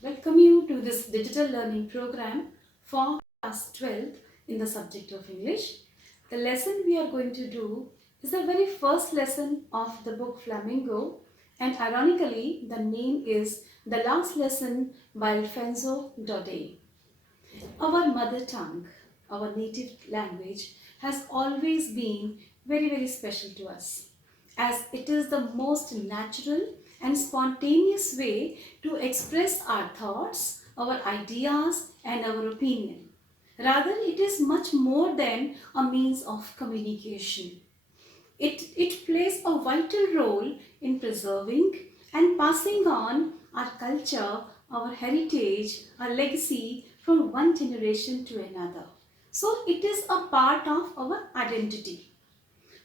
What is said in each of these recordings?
Welcome you to this digital learning program for class 12th in the subject of English. The lesson we are going to do is the very first lesson of the book Flamingo, and ironically the name is The Last Lesson by Alfonso Daudet. Our mother tongue, our native language, has always been very special to us, as it is the most natural and spontaneous way to express our thoughts, our ideas, and our opinion. Rather, it is much more than a means of communication. It plays a vital role in preserving and passing on our culture, our heritage, our legacy from one generation to another. So it is a part of our identity.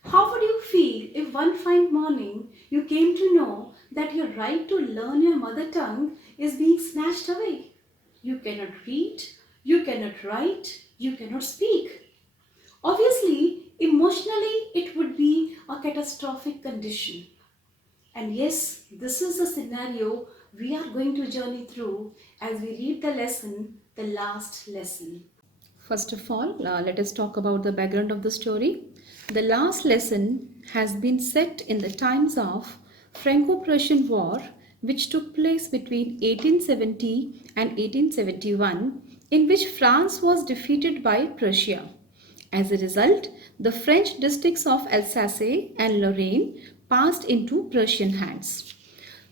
How would you feel if one fine morning you came to know that your right to learn your mother tongue is being snatched away? You cannot read, you cannot write, you cannot speak. Obviously, emotionally, it would be a catastrophic condition. And yes, this is the scenario we are going to journey through as we read the lesson, the last lesson. First of all, let us talk about the background of the story. The last lesson has been set in the times of Franco-Prussian War, which took place between 1870 and 1871, in which France was defeated by Prussia. As a result, the French districts of Alsace and Lorraine passed into Prussian hands.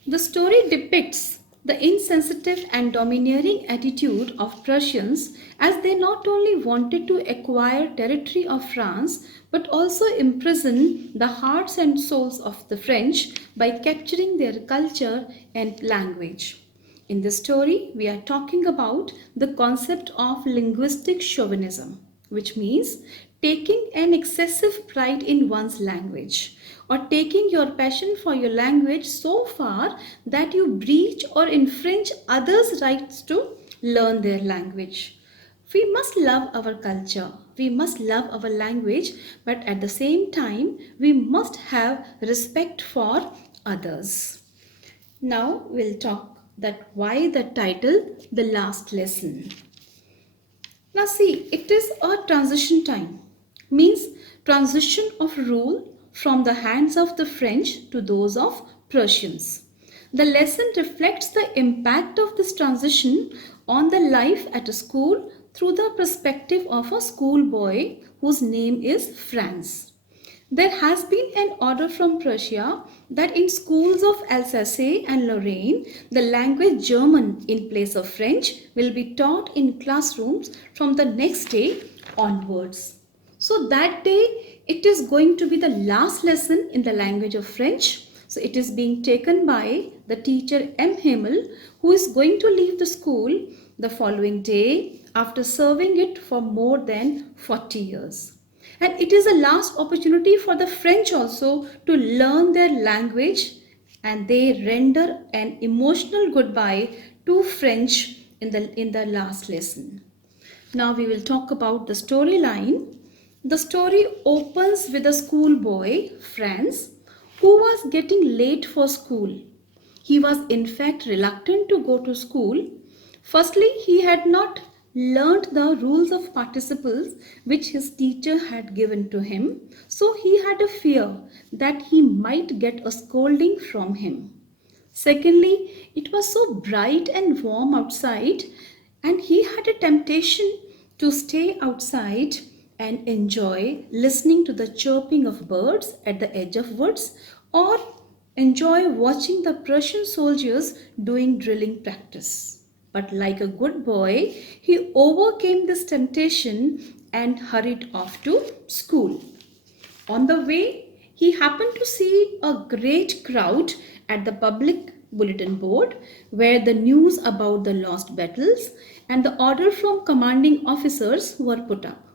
The story depicts the insensitive and domineering attitude of Prussians, as they not only wanted to acquire territory of France but also imprison the hearts and souls of the French by capturing their culture and language. In this story, we are talking about the concept of linguistic chauvinism, which means taking an excessive pride in one's language, or taking your passion for your language so far that you breach or infringe others' rights to learn their language. We must love our culture, we must love our language, but at the same time, we must have respect for others. Now we'll talk that why the title The Last Lesson. Now see, it is a transition time, means transition of rule from the hands of the French to those of Prussians. The lesson reflects the impact of this transition on the life at a school through the perspective of a schoolboy whose name is Franz. There has been an order from Prussia that in schools of Alsace and Lorraine, the language German in place of French will be taught in classrooms from the next day onwards. So that day, it is going to be the last lesson in the language of French. So it is being taken by the teacher M. Himmel, who is going to leave the school the following day after serving it for more than 40 years. And it is a last opportunity for the French also to learn their language, and they render an emotional goodbye to French in the last lesson. Now we will talk about the storyline. The story opens with a schoolboy, Franz, who was getting late for school. He was in fact reluctant to go to school. Firstly, he had not learnt the rules of participles which his teacher had given to him, so he had a fear that he might get a scolding from him. Secondly, it was so bright and warm outside, and he had a temptation to stay outside and enjoy listening to the chirping of birds at the edge of woods, or enjoy watching the Prussian soldiers doing drilling practice. But like a good boy, he overcame this temptation and hurried off to school. On the way, he happened to see a great crowd at the public bulletin board where the news about the lost battles and the order from commanding officers were put up.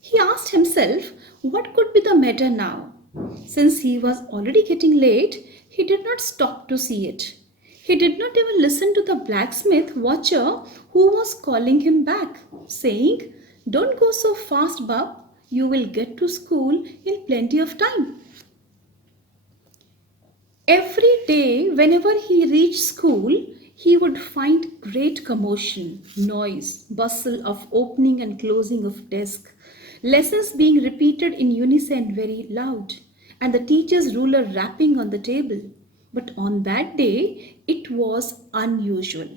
He asked himself what could be the matter now. Since he was already getting late, he did not stop to see it. He did not even listen to the blacksmith watcher who was calling him back, saying, "Don't go so fast, bub. You will get to school in plenty of time." Every day, whenever he reached school, he would find great commotion, noise, bustle of opening and closing of desk, lessons being repeated in unison very loud, and the teacher's ruler rapping on the table. But on that day, it was unusual.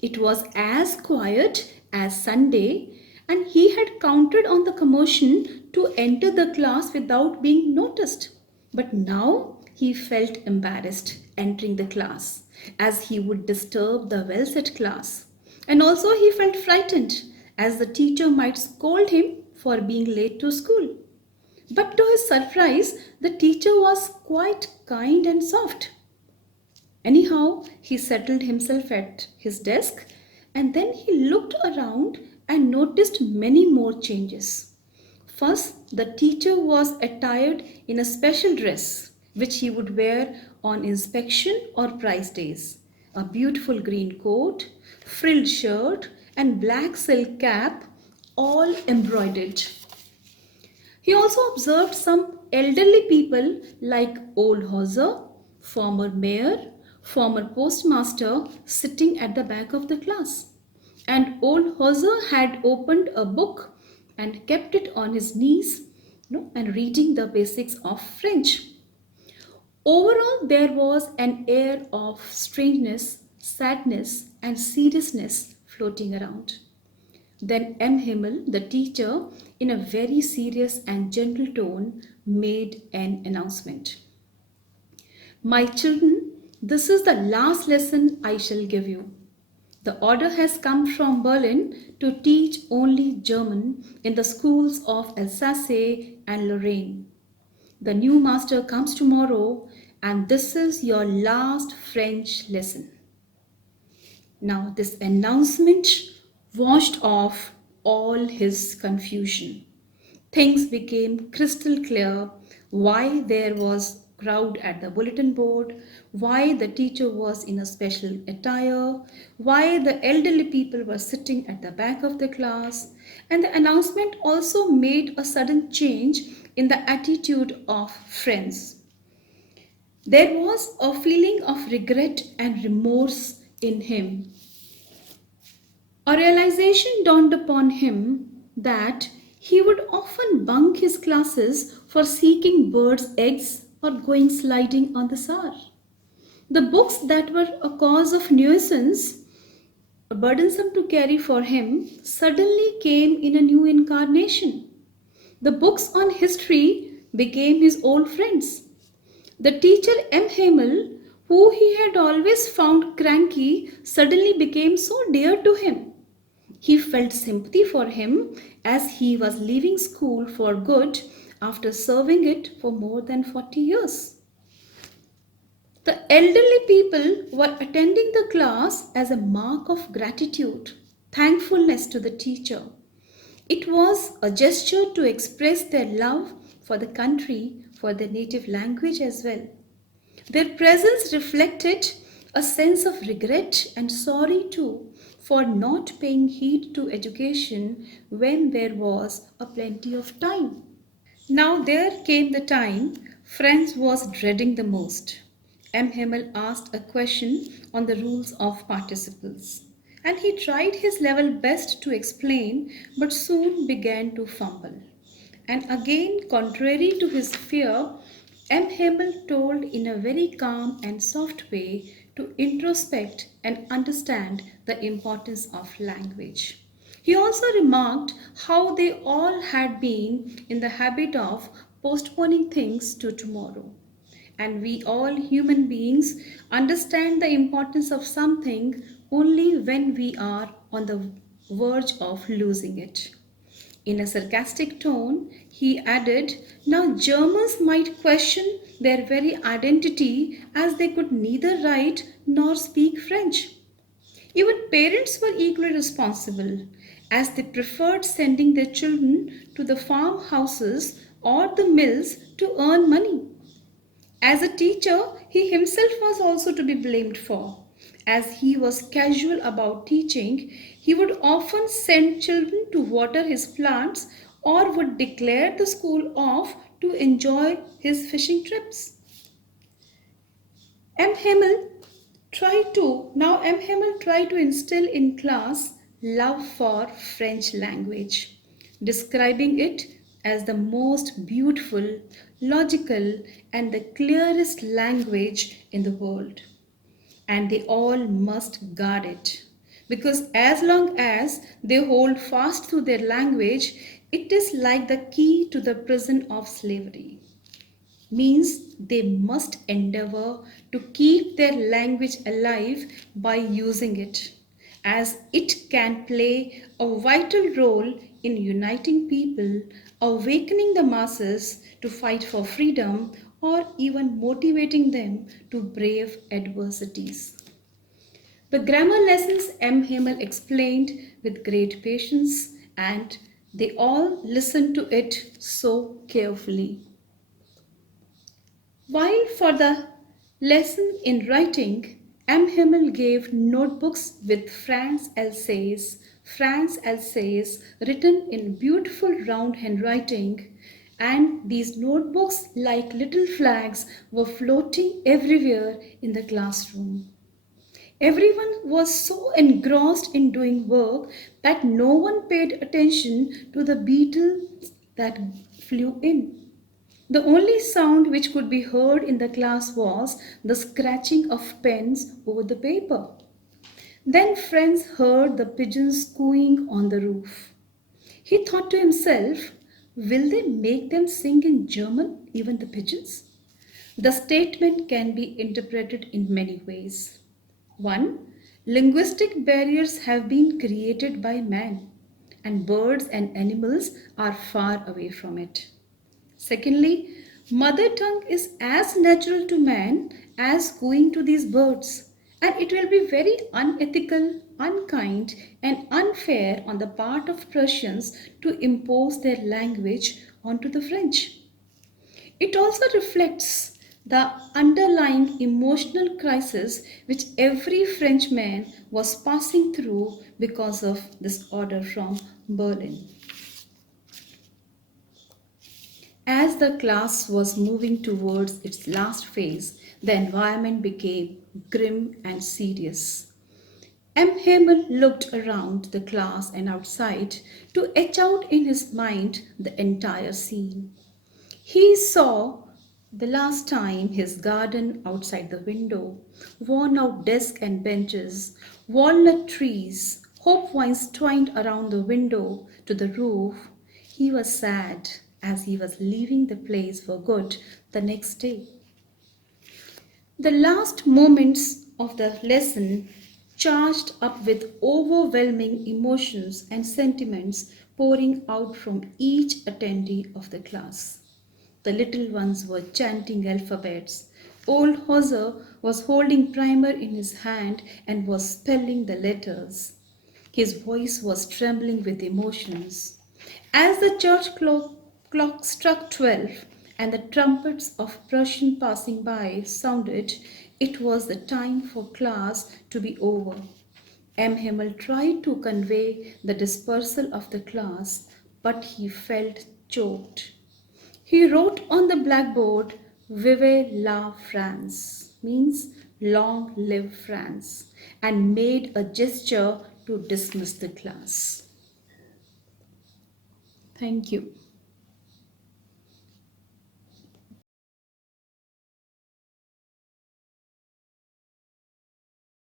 It was as quiet as Sunday, and he had counted on the commotion to enter the class without being noticed. But now he felt embarrassed entering the class, as he would disturb the well set class. And also he felt frightened, as the teacher might scold him for being late to school. But to his surprise, the teacher was quite kind and soft. Anyhow, he settled himself at his desk and then he looked around and noticed many more changes. First, the teacher was attired in a special dress which he would wear on inspection or prize days. A beautiful green coat, frilled shirt, and black silk cap, all embroidered. He also observed some elderly people like old Hauser, former mayor, former postmaster sitting at the back of the class. And old Hauser had opened a book and kept it on his knees, and reading the basics of French. Overall, there was an air of strangeness, sadness, and seriousness floating around. Then M. Himmel, the teacher, in a very serious and gentle tone, made an announcement. My children, this is the last lesson I shall give you. The order has come from Berlin to teach only German in the schools of Alsace and Lorraine. The new master comes tomorrow, and this is your last French lesson. Now, this announcement washed off all his confusion. Things became crystal clear why there was crowd at the bulletin board, why the teacher was in a special attire, why the elderly people were sitting at the back of the class, and the announcement also made a sudden change in the attitude of friends. There was a feeling of regret and remorse in him. A realization dawned upon him that he would often bunk his classes for seeking birds' eggs or going sliding on the Saar. The books that were a cause of nuisance, burdensome to carry for him, suddenly came in a new incarnation. The books on history became his old friends. The teacher M. Himmel, who he had always found cranky, suddenly became so dear to him. He felt sympathy for him as he was leaving school for good after serving it for more than 40 years. The elderly people were attending the class as a mark of gratitude, thankfulness to the teacher. It was a gesture to express their love for the country, for their native language as well. Their presence reflected a sense of regret and sorry too for not paying heed to education when there was a plenty of time. Now there came the time Franz was dreading the most. M. Himmel asked a question on the rules of participles, and he tried his level best to explain but soon began to fumble. And again, contrary to his fear, M. Himmel told in a very calm and soft way to introspect and understand the importance of language. He also remarked how they all had been in the habit of postponing things to tomorrow. And we all human beings understand the importance of something only when we are on the verge of losing it. In a sarcastic tone, he added, now Germans might question their very identity as they could neither write nor speak French. Even parents were equally responsible as they preferred sending their children to the farmhouses or the mills to earn money. As a teacher, he himself was also to be blamed for. As he was casual about teaching, he would often send children to water his plants or would declare the school off to enjoy his fishing trips. M. Himmel Now M. Hemel tried to instill in class love for French language, describing it as the most beautiful, logical, and the clearest language in the world. And they all must guard it. Because as long as they hold fast to their language, it is like the key to the prison of slavery. Means they must endeavor to keep their language alive by using it, as it can play a vital role in uniting people, awakening the masses to fight for freedom, or even motivating them to brave adversities. The grammar lessons M. Hemel explained with great patience, and they all listened to it so carefully. While for the lesson in writing, M. Hemel gave notebooks with France essays written in beautiful round handwriting, and these notebooks, like little flags, were floating everywhere in the classroom. Everyone was so engrossed in doing work that no one paid attention to the beetles that flew in. The only sound which could be heard in the class was the scratching of pens over the paper. Then friends heard the pigeons cooing on the roof. He thought to himself, will they make them sing in German, even the pigeons? The statement can be interpreted in many ways. One, linguistic barriers have been created by man, and birds and animals are far away from it. Secondly, mother tongue is as natural to man as going to these birds, and it will be very unethical, unkind, and unfair on the part of Prussians to impose their language onto the French. It also reflects the underlying emotional crisis which every Frenchman was passing through because of this order from Berlin. As the class was moving towards its last phase, the environment became grim and serious. M. Hemel looked around the class and outside to etch out in his mind the entire scene. He saw the last time his garden outside the window, worn out desks and benches, walnut trees, hope vines twined around the window to the roof. He was sad as he was leaving the place for good the next day. The last moments of the lesson, charged up with overwhelming emotions and sentiments pouring out from each attendee of the class. The little ones were chanting alphabets. Old Hauser was holding primer in his hand and was spelling the letters. His voice was trembling with emotions. As the clock struck 12 and the trumpets of Prussian passing by sounded, it was the time for class to be over. M. Himmel tried to convey the dispersal of the class, but he felt choked. He wrote on the blackboard, Vive la France, means long live France, and made a gesture to dismiss the class. Thank you.